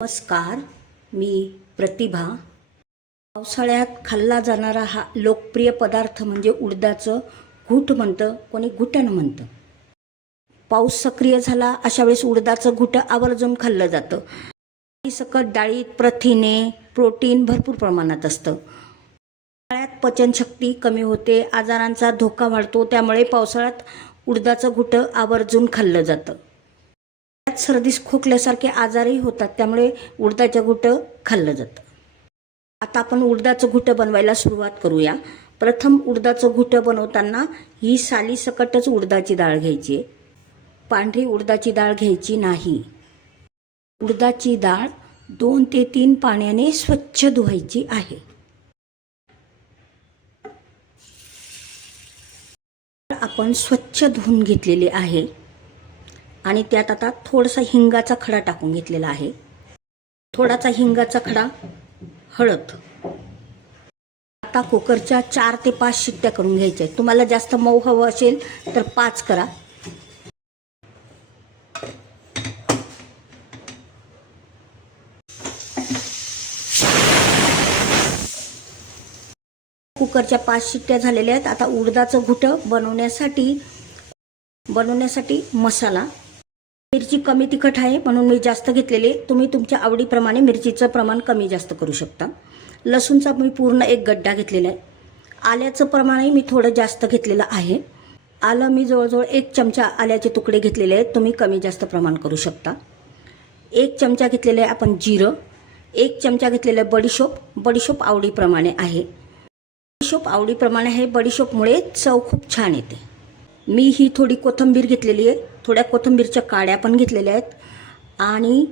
नमस्कार, मी प्रतिभा. पावसाळ्यात खाल्ला जाणारा हा लोकप्रिय पदार्थ म्हणजे उडदाचं घूट म्हणतं, कोणी घुटण म्हणतं. पाऊस सक्रिय झाला अशा वेळेस उडदाचं घुटं आवर्जून खाल्लं जातं. सकट डाळीत प्रथिने, प्रोटीन भरपूर प्रमाणात असतं. पावसाळ्यात पचनशक्ती कमी होते, आजारांचा धोका वाढतो. त्यामुळे पावसाळ्यात उडदाचं घुटं आवर्जून खाल्लं जातं. सर्दी खोकल्यासारखे आजारही होतात, त्यामुळे उडदाचं घुटं खाल्लं जातं. आता आपण उडदाचं घुटं बनवायला सुरुवात करूया. प्रथम उडदाचं घुटं बनवताना ही सालीसकटच उडदाची डाळ घ्यायची. पांढरी उडदाची डाळ घ्यायची नाही. उडदाची डाळ 2 ते 3 पाण्याने स्वच्छ धुवायची आहे. आपण स्वच्छ धुवून घेतलेली आहे आणि त्यात आता थोडासा हिंगाचा खडा टाकून घेतलेला आहे. थोडासा हिंगाचा खडा, हळद. आता कुकरच्या 4 ते 5 शिट्ट्या करून घ्यायच्या आहेत. तुम्हाला जास्त मऊ हवं असेल तर 5 करा. कुकरच्या 5 शिट्ट्या झालेल्या आहेत. आता उडदाचं घुटं बनवण्यासाठी मसाला. मिरची कमी तिखट आहे म्हणून मी जास्त घेतलेली. तुम्ही तुमच्या आवडीप्रमाणे मिरचीचं प्रमाण कमी जास्त करू शकता. लसूणचा मी पूर्ण 1 गड्डा घेतलेला आहे. आल्याचं प्रमाणही मी थोडं जास्त घेतलेलं आहे. आलं मी जवळजवळ 1 चमचा आल्याचे तुकडे घेतलेले आहेत. तुम्ही कमी जास्त प्रमाण करू शकता. 1 चमचा घेतलेलं आहे आपण जिरं. 1 चमचा घेतलेलं आहे बडीशोप. बडीशोप आवडीप्रमाणे आहे. बडीशोप आवडीप्रमाणे आहे. बडीशोपमुळे चव खूप छान येते. मी ही थोडी कोथिंबीर घेतलेली आहे. थोड्या कोथिंबीरच्या काड्या पण घेतलेल्या आहेत आणि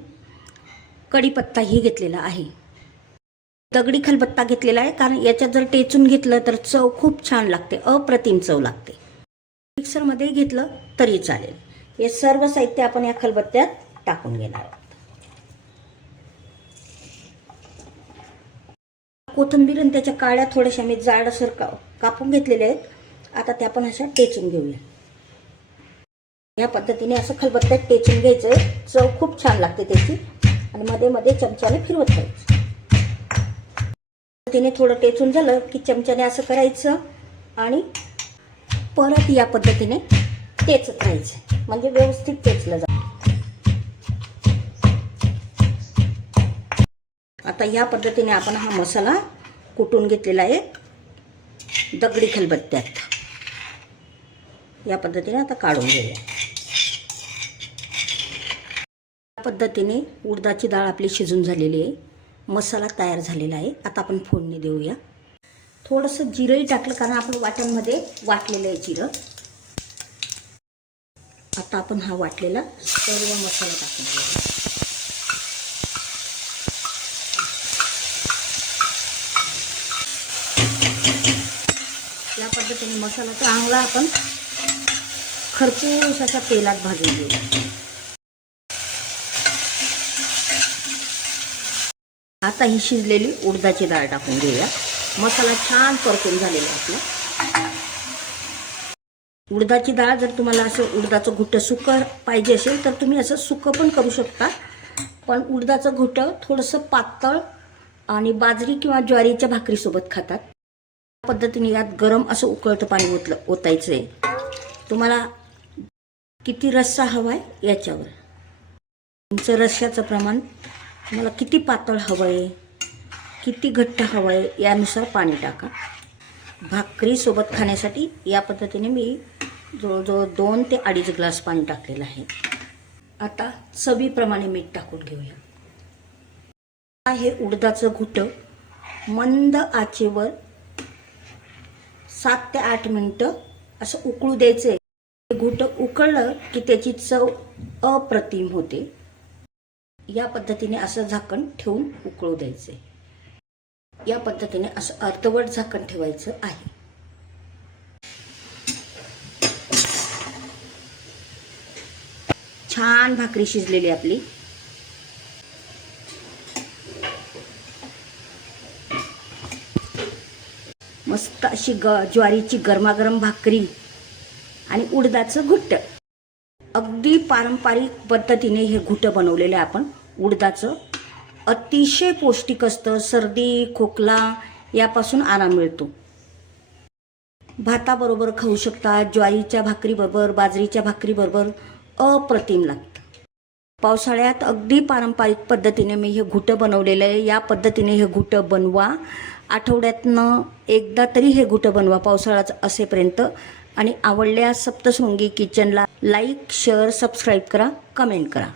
कढीपत्ताही घेतलेला आहे. दगडी खलबत्ता घेतलेला आहे, कारण याच्यात जर टेचून घेतलं तर चव खूप छान लागते, अप्रतिम चव लागते. मिक्सरमध्ये घेतलं तरी चालेल. हे सर्व साहित्य आपण या खलबत्त्यात टाकून घेणार आहोत. कोथिंबीर आणि त्याच्या काड्या थोड्याशा मी जाडसर कापून घेतलेल्या आहेत. आता त्या पण अशा टेचून घेऊया. या पद्धतीने असं खलबत्त्यात टेचून घ्यायचं. चव खूप छान लागते त्याची. आणि मध्ये मध्ये चमच्याने फिरवत राहायचं. पद्धतीने थोडं टेचून झालं की चमच्याने असं करायचं आणि परत या पद्धतीने टेचत राहायचं, म्हणजे व्यवस्थित टेचलं जातं. आता या पद्धतीने आपण हा मसाला कुटून घेतलेला आहे दगडी खलबत्त्यात. या पद्धतीने आता काढून घेऊया. या पद्धतीने उडदाची डाळ आपली शिजून झालेली आहे. मसाला तयार झालेला आहे. आता आपण फोडणी देऊया. थोडंसं जिरंही टाकलं, कारण आपण वाटणमध्ये वाटलेलं आहे जिरं. आता आपण हा वाटलेला सर्व मसाला टाकून घेऊया. या पद्धतीने मसाला चांगला आपण खरपूस अशा तेलात भाजून घेऊया. आता ही शिजलेली उडदाची डाळ टाकून घेऊया. मसाला छान परतून झालेला आपला. उडदाची डाळ जर तुम्हाला असं उडदाचं घुटं सुकं पाहिजे असेल तर तुम्ही असं सुकं पण करू शकता. पण उडदाचं घुटं थोडंसं पातळ आणि बाजरी किंवा ज्वारीच्या भाकरीसोबत खातात. या पद्धतीने यात गरम असं उकळतं पाणी ओतायचं आहे. तुम्हाला किती रस्सा हवा आहे याच्यावर, तुमचं रस्स्याचं प्रमाण, तुम्हाला किती पातळ हवं आहे, किती घट्ट हवं आहे यानुसार पाणी टाका. भाकरीसोबत खाण्यासाठी या पद्धतीने मी जवळजवळ 2 ते 2.5 ग्लास पाणी टाकलेलं आहे. आता चवीप्रमाणे मीठ टाकून घेऊया. हे उडदाचं घुटं मंद आचेवर 7 ते 8 मिनिटं असं उकळू द्यायचं. घुटं उकळलं की त्याची चव अप्रतिम होते. या पद्धतीने असं झाकण ठेवून उकळू द्यायचे. या पद्धतीने असं अर्धवट झाकण ठेवायचं आहे. छान भाकरी शिजलेली आपली. मस्त अशी ज्वारीची गरमागरम भाकरी आणि उडदाचं घुटं. अगदी पारंपरिक पद्धतीने हे घुटं बनवलेलं आहे आपण उडदाचं. अतिशय पौष्टिक असतं. सर्दी खोकला यापासून आराम मिळतो. भाताबरोबर खाऊ शकता, ज्वारीच्या भाकरीबरोबर, बाजरीच्या भाकरीबरोबर अप्रतिम लागतं. पावसाळ्यात अगदी पारंपरिक पद्धतीने मी हे घुटं बनवलेलं आहे. या पद्धतीने हे घुटं बनवा. आठवड्यातनं एकदा तरी हे घुटं बनवा पावसाळ्यात असेपर्यंत. आणि आवडल्यास सप्तशृंगी किचनला लाईक, शेअर, सबस्क्राईब करा, कमेंट करा.